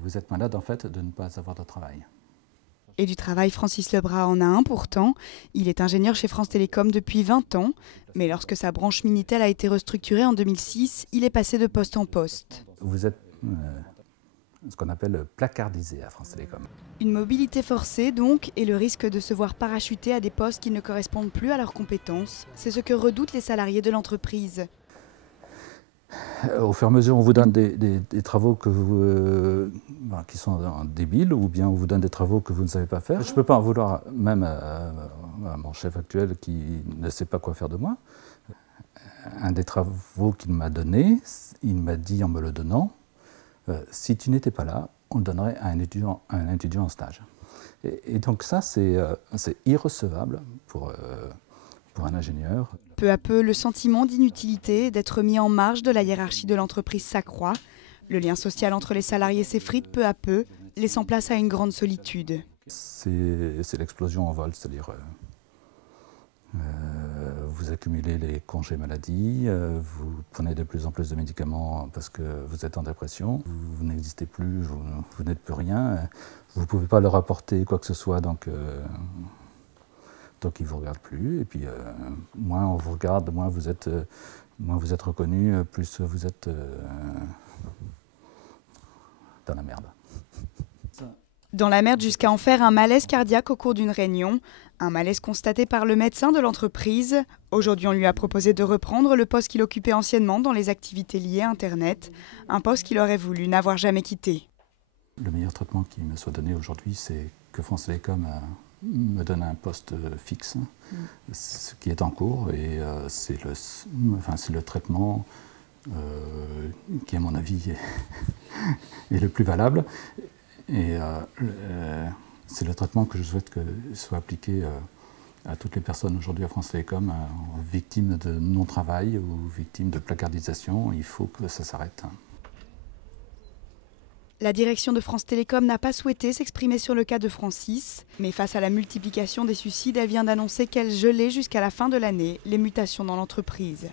Vous êtes malade en fait de ne pas avoir de travail. Et du travail, Francis Lebras en a un pourtant. Il est ingénieur chez France Télécom depuis 20 ans. Mais lorsque sa branche Minitel a été restructurée en 2006, il est passé de poste en poste. Vous êtes ce qu'on appelle placardisé à France Télécom. Une mobilité forcée donc, et le risque de se voir parachuter à des postes qui ne correspondent plus à leurs compétences. C'est ce que redoutent les salariés de l'entreprise. Au fur et à mesure, on vous donne des travaux qui sont débiles, ou bien on vous donne des travaux que vous ne savez pas faire. Je ne peux pas en vouloir même à mon chef actuel qui ne sait pas quoi faire de moi. Un des travaux qu'il m'a donné, il m'a dit en me le donnant, si tu n'étais pas là, on le donnerait à un étudiant en stage. Et donc ça, c'est irrecevable pour un ingénieur. Peu à peu, le sentiment d'inutilité, d'être mis en marge de la hiérarchie de l'entreprise s'accroît. Le lien social entre les salariés s'effrite peu à peu, laissant place à une grande solitude. C'est l'explosion en vol, c'est-à-dire vous accumulez les congés maladie, vous prenez de plus en plus de médicaments parce que vous êtes en dépression, vous n'existez plus, vous n'êtes plus rien, vous ne pouvez pas leur apporter quoi que ce soit, donc ils ne vous regardent plus, et puis moins on vous regarde, moins vous êtes reconnu, plus vous êtes dans la merde. Dans la merde jusqu'à en faire un malaise cardiaque au cours d'une réunion, un malaise constaté par le médecin de l'entreprise. Aujourd'hui, on lui a proposé de reprendre le poste qu'il occupait anciennement dans les activités liées à Internet, un poste qu'il aurait voulu n'avoir jamais quitté. Le meilleur traitement qui me soit donné aujourd'hui, c'est que France Télécom me donne un poste fixe, ce qui est en cours, et c'est le traitement qui, à mon avis, est le plus valable. Et c'est le traitement que je souhaite que soit appliqué à toutes les personnes aujourd'hui à France Télécom, victimes de non-travail ou victimes de placardisation. Il faut que ça s'arrête. La direction de France Télécom n'a pas souhaité s'exprimer sur le cas de Francis, mais face à la multiplication des suicides, elle vient d'annoncer qu'elle gelait jusqu'à la fin de l'année les mutations dans l'entreprise.